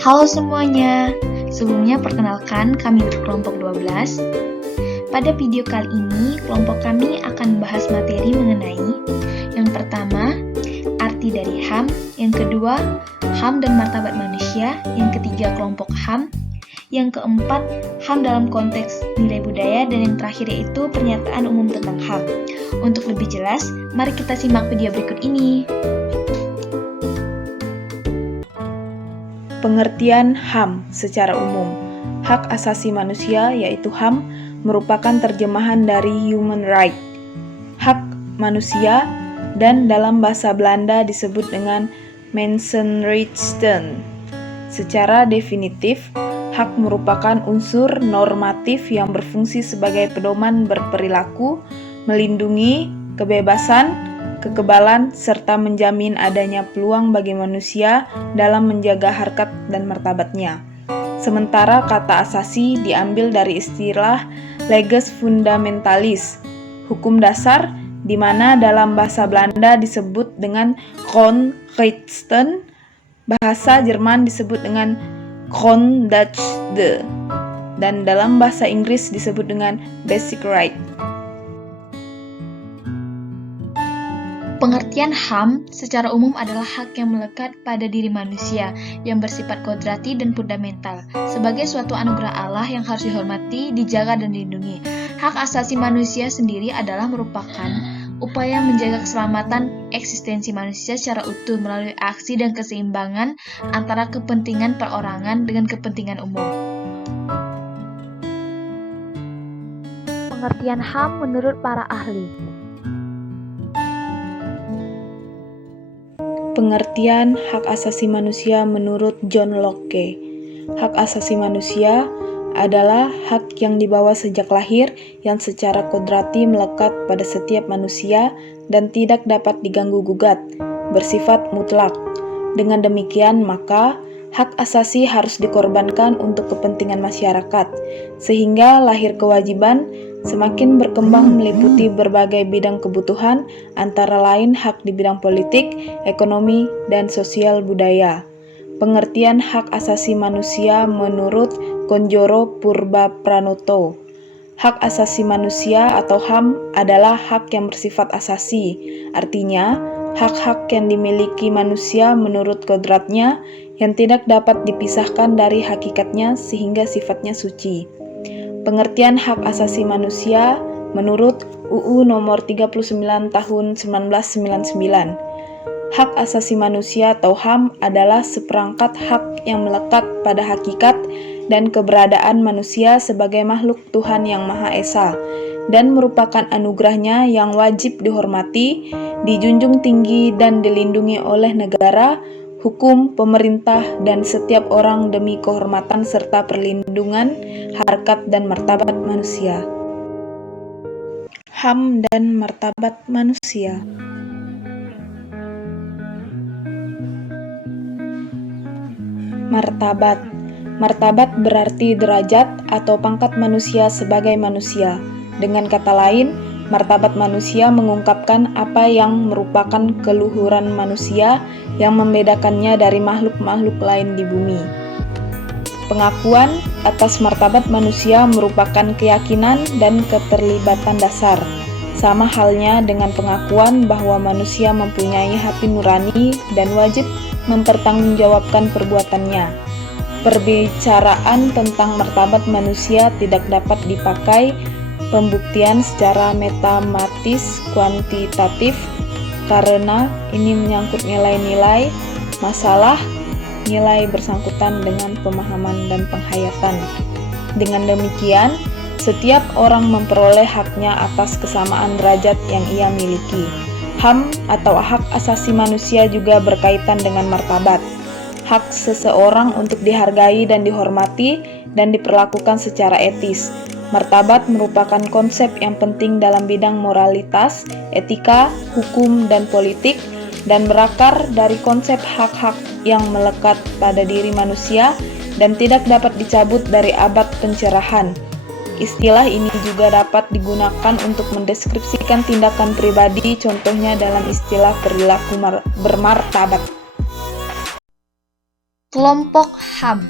Halo semuanya, sebelumnya perkenalkan kami berkelompok 12. Pada video kali ini, kelompok kami akan membahas materi mengenai yang pertama, arti dari HAM, yang kedua, HAM dan martabat manusia, yang ketiga, kelompok HAM, yang keempat, HAM dalam konteks nilai budaya, dan yang terakhir yaitu pernyataan umum tentang HAM. Untuk lebih jelas, mari kita simak video berikut ini. Pengertian HAM secara umum. Hak asasi manusia yaitu HAM merupakan terjemahan dari human right, hak manusia, dan dalam bahasa Belanda disebut dengan mensenrechten. Secara definitif, hak merupakan unsur normatif yang berfungsi sebagai pedoman berperilaku, melindungi kebebasan, kekebalan, serta menjamin adanya peluang bagi manusia dalam menjaga harkat dan martabatnya. Sementara kata asasi diambil dari istilah leges fundamentalis, hukum dasar, di mana dalam bahasa Belanda disebut dengan grondrechten, bahasa Jerman disebut dengan Grundrechte, dan dalam bahasa Inggris disebut dengan basic right. Pengertian HAM secara umum adalah hak yang melekat pada diri manusia yang bersifat kodrati dan fundamental sebagai suatu anugerah Allah yang harus dihormati, dijaga, dan dilindungi. Hak asasi manusia sendiri adalah merupakan upaya menjaga keselamatan eksistensi manusia secara utuh melalui aksi dan keseimbangan antara kepentingan perorangan dengan kepentingan umum. Pengertian HAM menurut para ahli. Pengertian hak asasi manusia menurut John Locke. Hak asasi manusia adalah hak yang dibawa sejak lahir yang secara kodrati melekat pada setiap manusia dan tidak dapat diganggu-gugat, bersifat mutlak. Dengan demikian, maka hak asasi harus dikorbankan untuk kepentingan masyarakat, sehingga lahir kewajiban semakin berkembang meliputi berbagai bidang kebutuhan, antara lain hak di bidang politik, ekonomi, dan sosial budaya. Pengertian hak asasi manusia menurut Konjoro Purbapranoto. Hak asasi manusia atau HAM adalah hak yang bersifat asasi, artinya hak-hak yang dimiliki manusia menurut kodratnya yang tidak dapat dipisahkan dari hakikatnya sehingga sifatnya suci. Pengertian hak asasi manusia menurut UU Nomor 39 Tahun 1999. Hak asasi manusia atau HAM adalah seperangkat hak yang melekat pada hakikat dan keberadaan manusia sebagai makhluk Tuhan yang Maha Esa dan merupakan anugerahnya yang wajib dihormati, dijunjung tinggi dan dilindungi oleh negara, hukum, pemerintah, dan setiap orang demi kehormatan serta perlindungan harkat dan martabat manusia. HAM dan martabat manusia. Martabat berarti derajat atau pangkat manusia sebagai manusia. Dengan kata lain, martabat manusia mengungkapkan apa yang merupakan keluhuran manusia yang membedakannya dari makhluk-makhluk lain di bumi. Pengakuan atas martabat manusia merupakan keyakinan dan keterlibatan dasar, sama halnya dengan pengakuan bahwa manusia mempunyai hati nurani dan wajib mempertanggungjawabkan perbuatannya. Perbicaraan tentang martabat manusia tidak dapat dipakai pembuktian secara matematis kuantitatif karena ini menyangkut nilai-nilai, masalah, nilai bersangkutan dengan pemahaman dan penghayatan. Dengan demikian, setiap orang memperoleh haknya atas kesamaan derajat yang ia miliki. HAM atau hak asasi manusia juga berkaitan dengan martabat. Hak seseorang untuk dihargai dan dihormati dan diperlakukan secara etis. Martabat merupakan konsep yang penting dalam bidang moralitas, etika, hukum, dan politik, dan berakar dari konsep hak-hak yang melekat pada diri manusia dan tidak dapat dicabut dari abad pencerahan. Istilah ini juga dapat digunakan untuk mendeskripsikan tindakan pribadi, contohnya dalam istilah perilaku bermartabat. Kelompok HAM.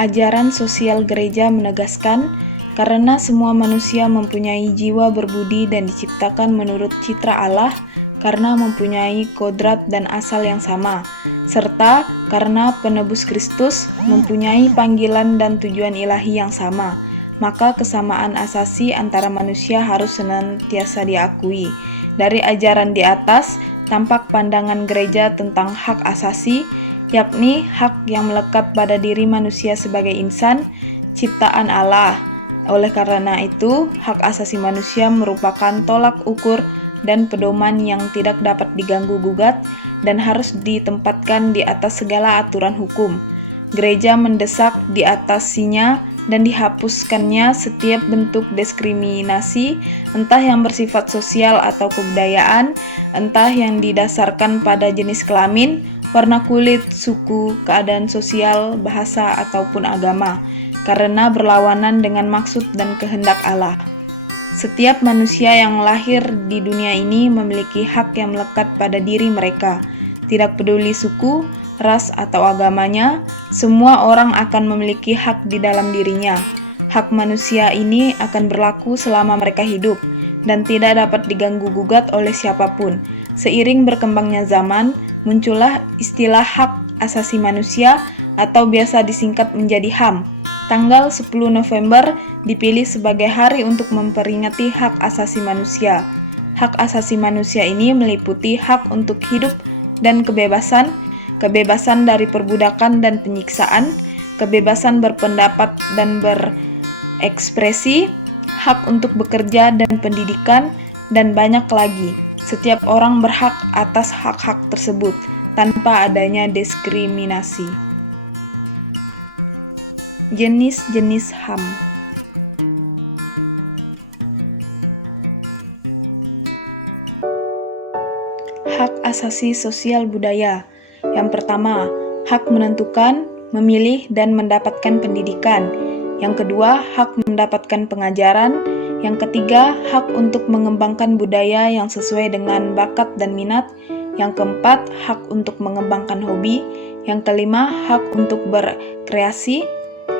Ajaran sosial gereja menegaskan, karena semua manusia mempunyai jiwa berbudi dan diciptakan menurut citra Allah, karena mempunyai kodrat dan asal yang sama, serta karena penebus Kristus mempunyai panggilan dan tujuan ilahi yang sama, maka kesamaan asasi antara manusia harus senantiasa diakui. Dari ajaran di atas, tampak pandangan gereja tentang hak asasi, yakni hak yang melekat pada diri manusia sebagai insan, ciptaan Allah. Oleh karena itu, hak asasi manusia merupakan tolak ukur dan pedoman yang tidak dapat diganggu-gugat dan harus ditempatkan di atas segala aturan hukum. Gereja mendesak diatasinya dan dihapuskannya setiap bentuk diskriminasi, entah yang bersifat sosial atau kebudayaan, entah yang didasarkan pada jenis kelamin, warna kulit, suku, keadaan sosial, bahasa, ataupun agama, karena berlawanan dengan maksud dan kehendak Allah. Setiap manusia yang lahir di dunia ini memiliki hak yang melekat pada diri mereka. Tidak peduli suku, ras, atau agamanya, semua orang akan memiliki hak di dalam dirinya. Hak manusia ini akan berlaku selama mereka hidup, dan tidak dapat diganggu-gugat oleh siapapun. Seiring berkembangnya zaman, muncullah istilah hak asasi manusia atau biasa disingkat menjadi HAM. Tanggal 10 November dipilih sebagai hari untuk memperingati hak asasi manusia. Hak asasi manusia ini meliputi hak untuk hidup dan kebebasan, kebebasan dari perbudakan dan penyiksaan, kebebasan berpendapat dan berekspresi, hak untuk bekerja dan pendidikan, dan banyak lagi. Setiap orang berhak atas hak-hak tersebut, tanpa adanya diskriminasi. Jenis-jenis HAM. Hak asasi sosial budaya. Yang pertama, hak menentukan, memilih, dan mendapatkan pendidikan. Yang kedua, hak mendapatkan pengajaran. Yang ketiga, hak untuk mengembangkan budaya yang sesuai dengan bakat dan minat. Yang keempat, hak untuk mengembangkan hobi. Yang kelima, hak untuk berkreasi.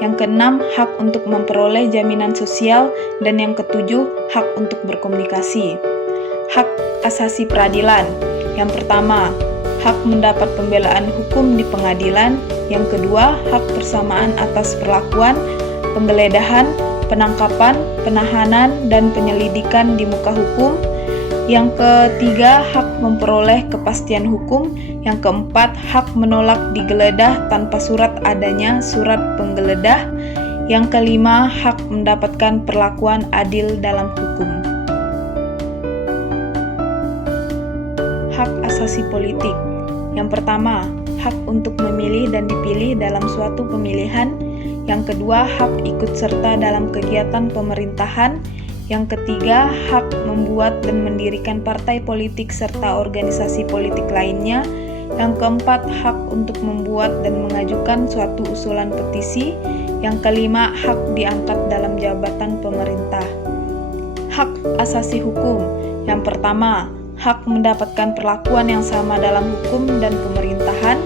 Yang keenam, hak untuk memperoleh jaminan sosial. Dan yang ketujuh, hak untuk berkomunikasi. Hak asasi peradilan. Yang pertama, hak mendapat pembelaan hukum di pengadilan. Yang kedua, hak persamaan atas perlakuan, penggeledahan, penangkapan, penahanan, dan penyelidikan di muka hukum. Yang ketiga, hak memperoleh kepastian hukum. Yang keempat, hak menolak digeledah tanpa surat adanya surat penggeledah. Yang kelima, hak mendapatkan perlakuan adil dalam hukum. Hak asasi politik. Yang pertama, hak untuk memilih dan dipilih dalam suatu pemilihan. Yang kedua, hak ikut serta dalam kegiatan pemerintahan. Yang ketiga, hak membuat dan mendirikan partai politik serta organisasi politik lainnya. Yang keempat, hak untuk membuat dan mengajukan suatu usulan petisi. Yang kelima, hak diangkat dalam jabatan pemerintah. Hak asasi hukum. Yang pertama, hak mendapatkan perlakuan yang sama dalam hukum dan pemerintahan.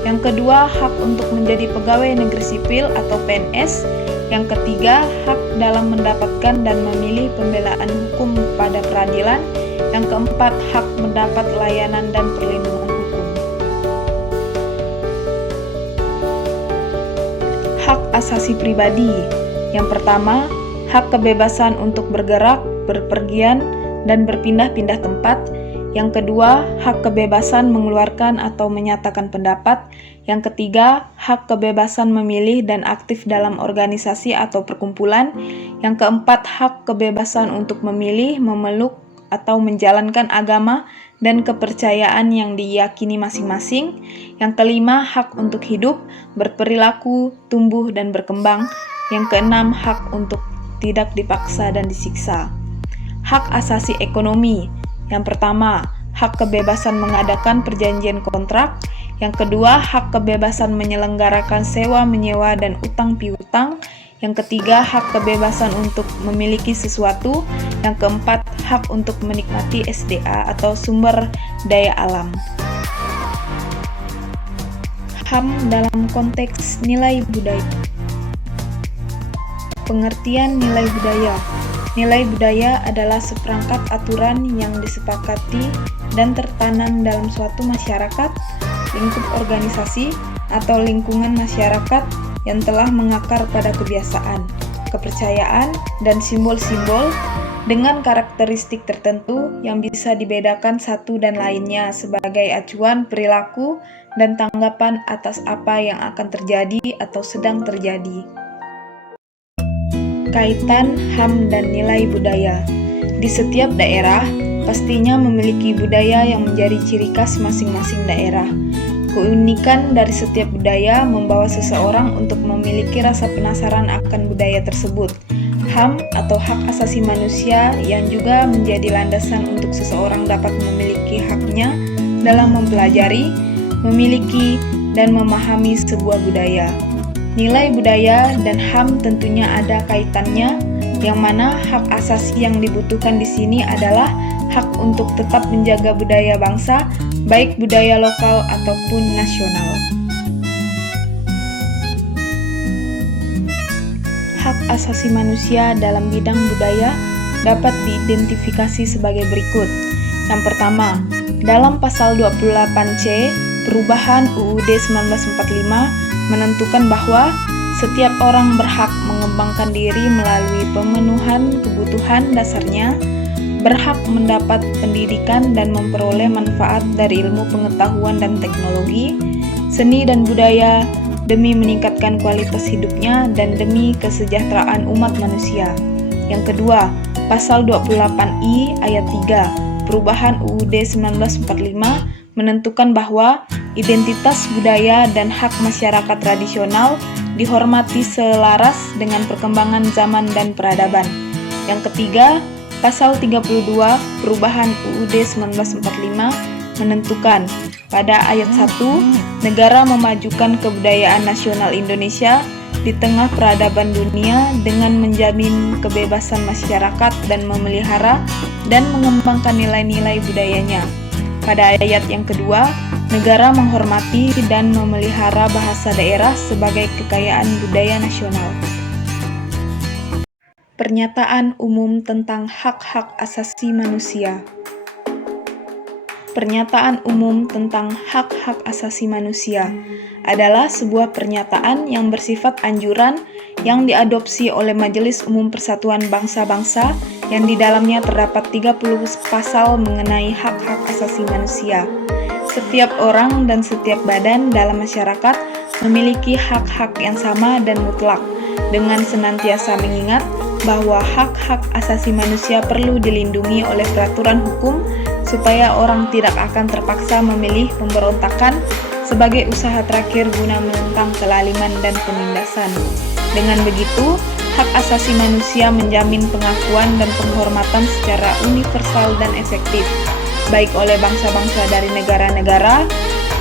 Yang kedua, hak untuk menjadi pegawai negeri sipil atau PNS. Yang ketiga, hak dalam mendapatkan dan memilih pembelaan hukum pada peradilan. Yang keempat, hak mendapat layanan dan perlindungan hukum. Hak asasi pribadi. Yang pertama, hak kebebasan untuk bergerak, berpergian, dan berpindah-pindah tempat. Yang kedua, hak kebebasan mengeluarkan atau menyatakan pendapat. Yang ketiga, hak kebebasan memilih dan aktif dalam organisasi atau perkumpulan. Yang keempat, hak kebebasan untuk memilih, memeluk, atau menjalankan agama dan kepercayaan yang diyakini masing-masing. Yang kelima, hak untuk hidup, berperilaku, tumbuh, dan berkembang. Yang keenam, hak untuk tidak dipaksa dan disiksa. Hak asasi ekonomi. Yang pertama, hak kebebasan mengadakan perjanjian kontrak. Yang kedua, hak kebebasan menyelenggarakan sewa, menyewa, dan utang piutang. Yang ketiga, hak kebebasan untuk memiliki sesuatu. Yang keempat, hak untuk menikmati SDA atau sumber daya alam. HAM dalam konteks nilai budaya. Pengertian nilai budaya. Nilai budaya adalah seperangkat aturan yang disepakati dan tertanam dalam suatu masyarakat, lingkup organisasi, atau lingkungan masyarakat yang telah mengakar pada kebiasaan, kepercayaan, dan simbol-simbol dengan karakteristik tertentu yang bisa dibedakan satu dan lainnya sebagai acuan perilaku dan tanggapan atas apa yang akan terjadi atau sedang terjadi. Kaitan HAM dan nilai budaya. Di setiap daerah pastinya memiliki budaya yang menjadi ciri khas masing-masing daerah. Keunikan dari setiap budaya membawa seseorang untuk memiliki rasa penasaran akan budaya tersebut. HAM atau hak asasi manusia yang juga menjadi landasan untuk seseorang dapat memiliki haknya dalam mempelajari, memiliki, dan memahami sebuah budaya. Nilai budaya dan HAM tentunya ada kaitannya, yang mana hak asasi yang dibutuhkan di sini adalah hak untuk tetap menjaga budaya bangsa, baik budaya lokal ataupun nasional. Hak asasi manusia dalam bidang budaya dapat diidentifikasi sebagai berikut. Yang pertama, dalam pasal 28C perubahan UUD 1945 menentukan bahwa setiap orang berhak mengembangkan diri melalui pemenuhan kebutuhan dasarnya, berhak mendapat pendidikan dan memperoleh manfaat dari ilmu pengetahuan dan teknologi, seni dan budaya demi meningkatkan kualitas hidupnya dan demi kesejahteraan umat manusia. Yang kedua, pasal 28I ayat 3 perubahan UUD 1945 menentukan bahwa identitas budaya dan hak masyarakat tradisional dihormati selaras dengan perkembangan zaman dan peradaban. Yang ketiga, pasal 32 perubahan UUD 1945 menentukan pada ayat 1, negara memajukan kebudayaan nasional Indonesia di tengah peradaban dunia dengan menjamin kebebasan masyarakat dan memelihara dan mengembangkan nilai-nilai budayanya. Pada ayat yang kedua, negara menghormati dan memelihara bahasa daerah sebagai kekayaan budaya nasional. Pernyataan umum tentang hak-hak asasi manusia. Pernyataan umum tentang hak-hak asasi manusia adalah sebuah pernyataan yang bersifat anjuran yang diadopsi oleh Majelis Umum Persatuan Bangsa-Bangsa yang di dalamnya terdapat 30 pasal mengenai hak-hak asasi manusia. Setiap orang dan setiap badan dalam masyarakat memiliki hak-hak yang sama dan mutlak, dengan senantiasa mengingat bahwa hak-hak asasi manusia perlu dilindungi oleh peraturan hukum supaya orang tidak akan terpaksa memilih pemberontakan sebagai usaha terakhir guna menentang kelaliman dan penindasan. Dengan begitu, hak asasi manusia menjamin pengakuan dan penghormatan secara universal dan efektif, baik oleh bangsa-bangsa dari negara-negara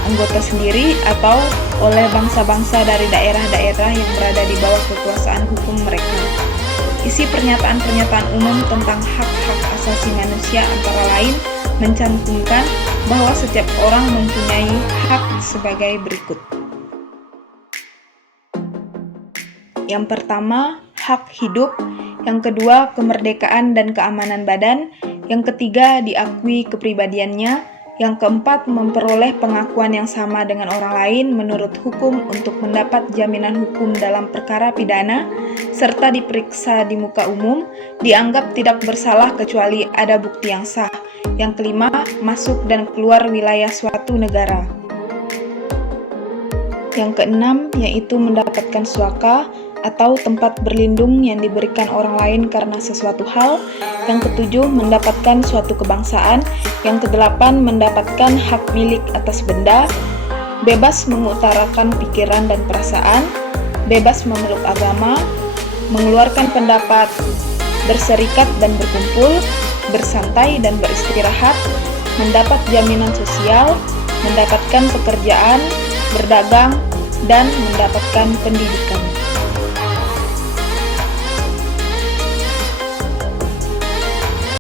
anggota sendiri atau oleh bangsa-bangsa dari daerah-daerah yang berada di bawah kekuasaan hukum mereka. Isi pernyataan-pernyataan umum tentang hak-hak asasi manusia antara lain mencantumkan bahwa setiap orang mempunyai hak sebagai berikut. Yang pertama, hak hidup. Yang kedua, kemerdekaan dan keamanan badan. Yang ketiga, diakui kepribadiannya. Yang keempat, memperoleh pengakuan yang sama dengan orang lain menurut hukum untuk mendapat jaminan hukum dalam perkara pidana, serta diperiksa di muka umum, dianggap tidak bersalah kecuali ada bukti yang sah. Yang kelima, masuk dan keluar wilayah suatu negara. Yang keenam, yaitu mendapatkan suaka atau tempat berlindung yang diberikan orang lain karena sesuatu hal. Yang ketujuh, mendapatkan suatu kebangsaan. Yang kedelapan, mendapatkan hak milik atas benda, bebas mengutarakan pikiran dan perasaan, bebas memeluk agama, mengeluarkan pendapat, berserikat dan berkumpul, bersantai dan beristirahat, mendapat jaminan sosial, mendapatkan pekerjaan, berdagang, dan mendapatkan pendidikan.